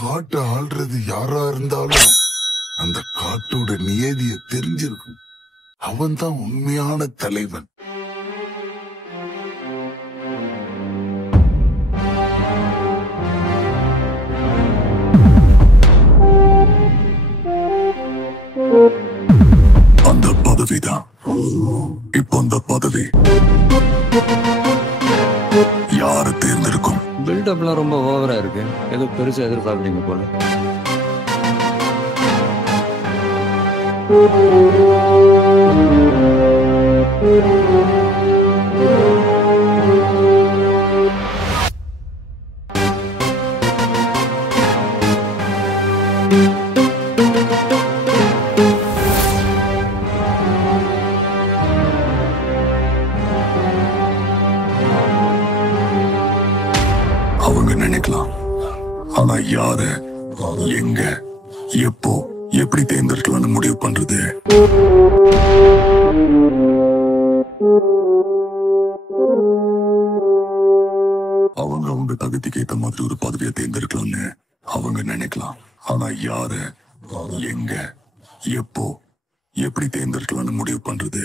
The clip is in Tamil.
காட்டு ஆள்றது யாரா இருந்தாலும் அந்த காட்டோட நியதிய தெரிஞ்சிருக்கும். அவன்தான் உண்மையான தலைவன். அந்த பதவிதான் இப்போ அந்த பதவி யாரை தேர்ந்தெடுக்கும்? பில்டப்லாம் ரொம்ப ஓவரா இருக்கு. ஏதோ பெருசா எதிர்பார்க்குறீங்க போல. அவங்க நினைக்கலாம், ஆனா யாரு, எங்க, எப்போ, எப்படி தேர்ந்தெடுக்கலாம்னு முடிவு பண்றது அவங்க தகுதிக்கு ஏத்த மாதிரி ஒரு பதவியை தேர்ந்தெடுக்கலாம்னு அவங்க நினைக்கலாம். ஆனா யாரு, எங்க, எப்போ, எப்படி தேர்ந்தெடுக்கலாம்னு முடிவு பண்றது